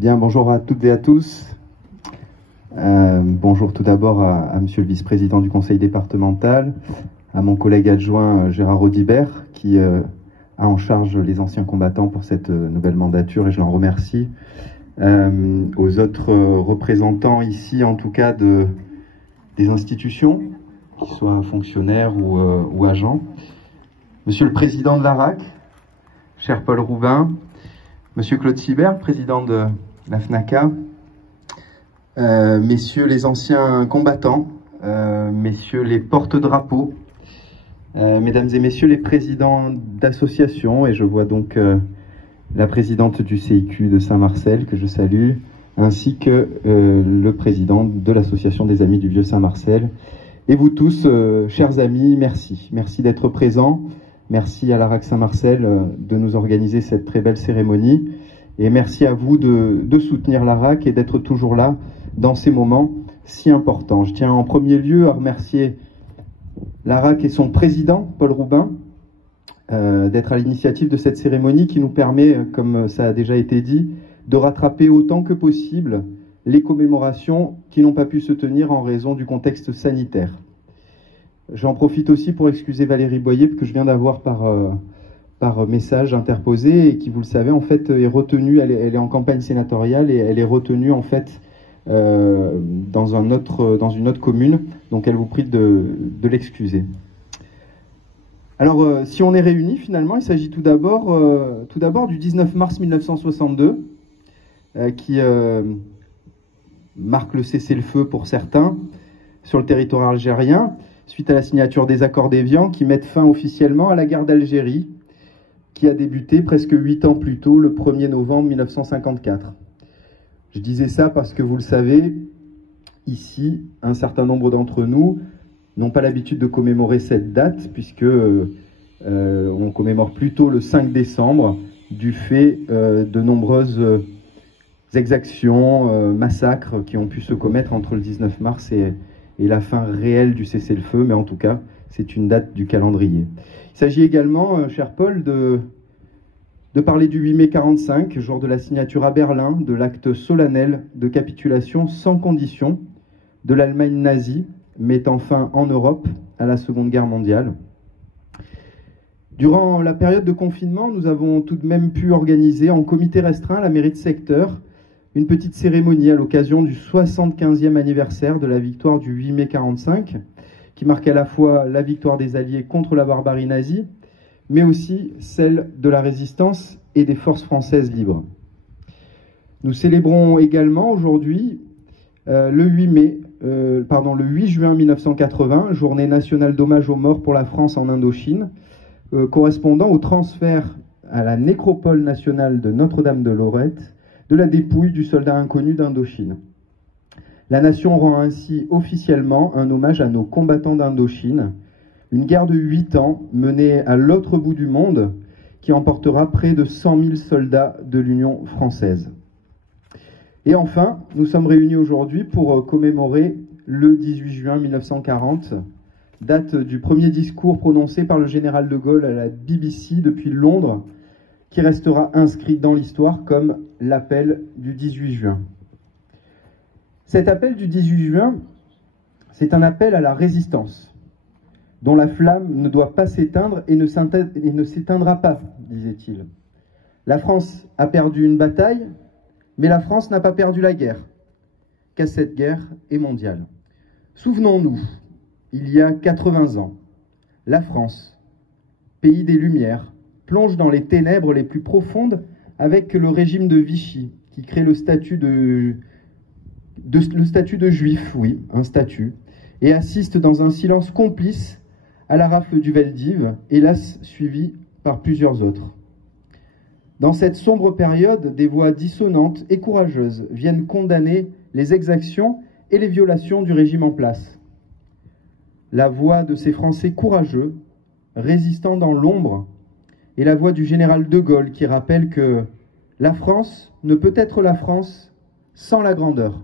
Bien, bonjour à toutes et à tous. Bonjour tout d'abord à monsieur le vice-président du conseil départemental, à mon collègue adjoint Gérard Audibert, qui a en charge les anciens combattants pour cette nouvelle mandature, et je l'en remercie. Aux autres représentants ici, en tout cas des institutions, qu'ils soient fonctionnaires ou agents. Monsieur le président de l'ARAC, cher Paul Roubin, monsieur Claude Sibert, président de la FNACA, messieurs les anciens combattants, messieurs les porte-drapeaux, mesdames et messieurs les présidents d'associations, et je vois donc la présidente du CIQ de Saint-Marcel, que je salue, ainsi que le président de l'association des Amis du Vieux Saint-Marcel. Et vous tous, chers amis, merci. Merci d'être présents. Merci à l'ARAC Saint-Marcel de nous organiser cette très belle cérémonie. Et merci à vous de soutenir l'ARAC et d'être toujours là dans ces moments si importants. Je tiens en premier lieu à remercier l'ARAC et son président, Paul Roubin, d'être à l'initiative de cette cérémonie qui nous permet, comme ça a déjà été dit, de rattraper autant que possible les commémorations qui n'ont pas pu se tenir en raison du contexte sanitaire. J'en profite aussi pour excuser Valérie Boyer, que je viens d'avoir par message interposé, et qui, vous le savez, en fait, est retenue, elle est en campagne sénatoriale, et elle est retenue, en fait, dans une autre commune, donc elle vous prie de l'excuser. Alors, si on est réunis, finalement, il s'agit tout d'abord du 19 mars 1962, qui marque le cessez-le-feu pour certains sur le territoire algérien, suite à la signature des accords d'Évian qui mettent fin officiellement à la guerre d'Algérie, qui a débuté presque 8 ans plus tôt, le 1er novembre 1954. Je disais ça parce que, vous le savez, ici, un certain nombre d'entre nous n'ont pas l'habitude de commémorer cette date, puisque on commémore plutôt le 5 décembre, du fait de nombreuses exactions, massacres qui ont pu se commettre entre le 19 mars et la fin réelle du cessez-le-feu, mais en tout cas, c'est une date du calendrier. Il s'agit également, cher Paul, de parler du 8 mai 1945, jour de la signature à Berlin de l'acte solennel de capitulation sans condition de l'Allemagne nazie, mettant fin en Europe à la Seconde Guerre mondiale. Durant la période de confinement, nous avons tout de même pu organiser en comité restreint à la mairie de secteur une petite cérémonie à l'occasion du 75e anniversaire de la victoire du 8 mai 1945, qui marque à la fois la victoire des Alliés contre la barbarie nazie, mais aussi celle de la résistance et des forces françaises libres. Nous célébrons également aujourd'hui le 8 juin 1980, journée nationale d'hommage aux morts pour la France en Indochine, correspondant au transfert à la nécropole nationale de Notre-Dame-de-Lorette de la dépouille du soldat inconnu d'Indochine. La nation rend ainsi officiellement un hommage à nos combattants d'Indochine, une guerre de 8 ans menée à l'autre bout du monde qui emportera près de 100 000 soldats de l'Union française. Et enfin, nous sommes réunis aujourd'hui pour commémorer le 18 juin 1940, date du premier discours prononcé par le général de Gaulle à la BBC depuis Londres, qui restera inscrit dans l'histoire comme l'appel du 18 juin. Cet appel du 18 juin, c'est un appel à la résistance, dont la flamme ne doit pas s'éteindre et ne s'éteindra pas, disait-il. La France a perdu une bataille, mais la France n'a pas perdu la guerre, car cette guerre est mondiale. Souvenons-nous, il y a 80 ans, la France, pays des Lumières, plonge dans les ténèbres les plus profondes avec le régime de Vichy, qui crée le statut de juif, oui, un statut, et assiste dans un silence complice à la rafle du Veldiv, hélas suivie par plusieurs autres. Dans cette sombre période, des voix dissonantes et courageuses viennent condamner les exactions et les violations du régime en place. La voix de ces Français courageux, résistant dans l'ombre, et la voix du général de Gaulle qui rappelle que la France ne peut être la France sans la grandeur.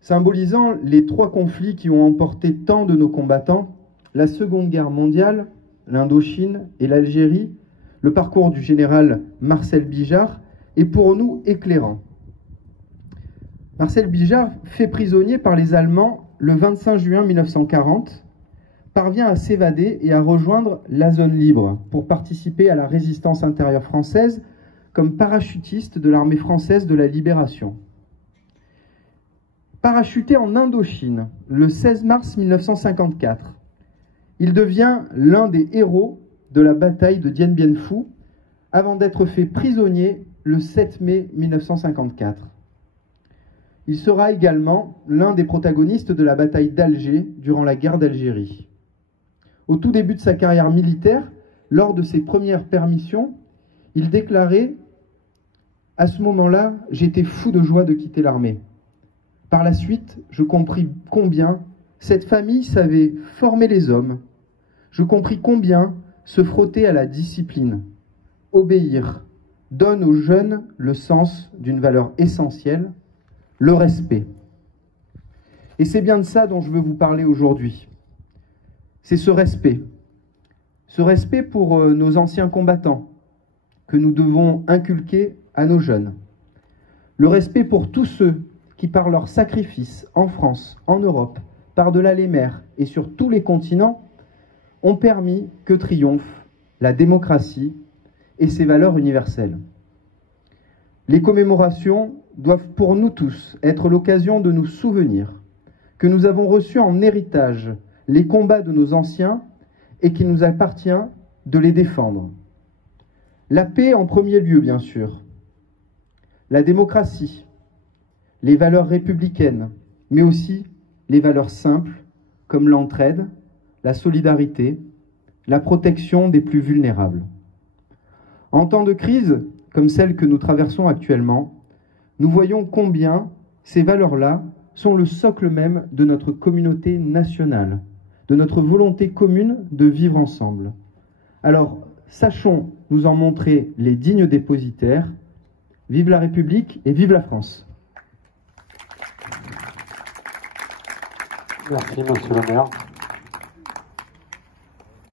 Symbolisant les 3 conflits qui ont emporté tant de nos combattants, la Seconde Guerre mondiale, l'Indochine et l'Algérie, le parcours du général Marcel Bijard est pour nous éclairant. Marcel Bijard, fait prisonnier par les Allemands le 25 juin 1940, parvient à s'évader et à rejoindre la zone libre pour participer à la résistance intérieure française comme parachutiste de l'armée française de la Libération. Parachuté en Indochine le 16 mars 1954, il devient l'un des héros de la bataille de Dien Bien Phu avant d'être fait prisonnier le 7 mai 1954. Il sera également l'un des protagonistes de la bataille d'Alger durant la guerre d'Algérie. Au tout début de sa carrière militaire, lors de ses premières permissions, il déclarait « À ce moment-là, j'étais fou de joie de quitter l'armée. Par la suite, je compris combien cette famille savait former les hommes. Je compris combien se frotter à la discipline, obéir, donne aux jeunes le sens d'une valeur essentielle, le respect. » Et c'est bien de ça dont je veux vous parler aujourd'hui. C'est ce respect pour nos anciens combattants que nous devons inculquer à nos jeunes. Le respect pour tous ceux qui, par leur sacrifice en France, en Europe, par-delà les mers et sur tous les continents, ont permis que triomphe la démocratie et ses valeurs universelles. Les commémorations doivent pour nous tous être l'occasion de nous souvenir que nous avons reçu en héritage les combats de nos anciens et qu'il nous appartient de les défendre. La paix en premier lieu, bien sûr, la démocratie, les valeurs républicaines, mais aussi les valeurs simples comme l'entraide, la solidarité, la protection des plus vulnérables. En temps de crise, comme celle que nous traversons actuellement, nous voyons combien ces valeurs-là sont le socle même de notre communauté nationale, de notre volonté commune de vivre ensemble. Alors, sachons nous en montrer les dignes dépositaires. Vive la République et vive la France. Merci, monsieur le maire.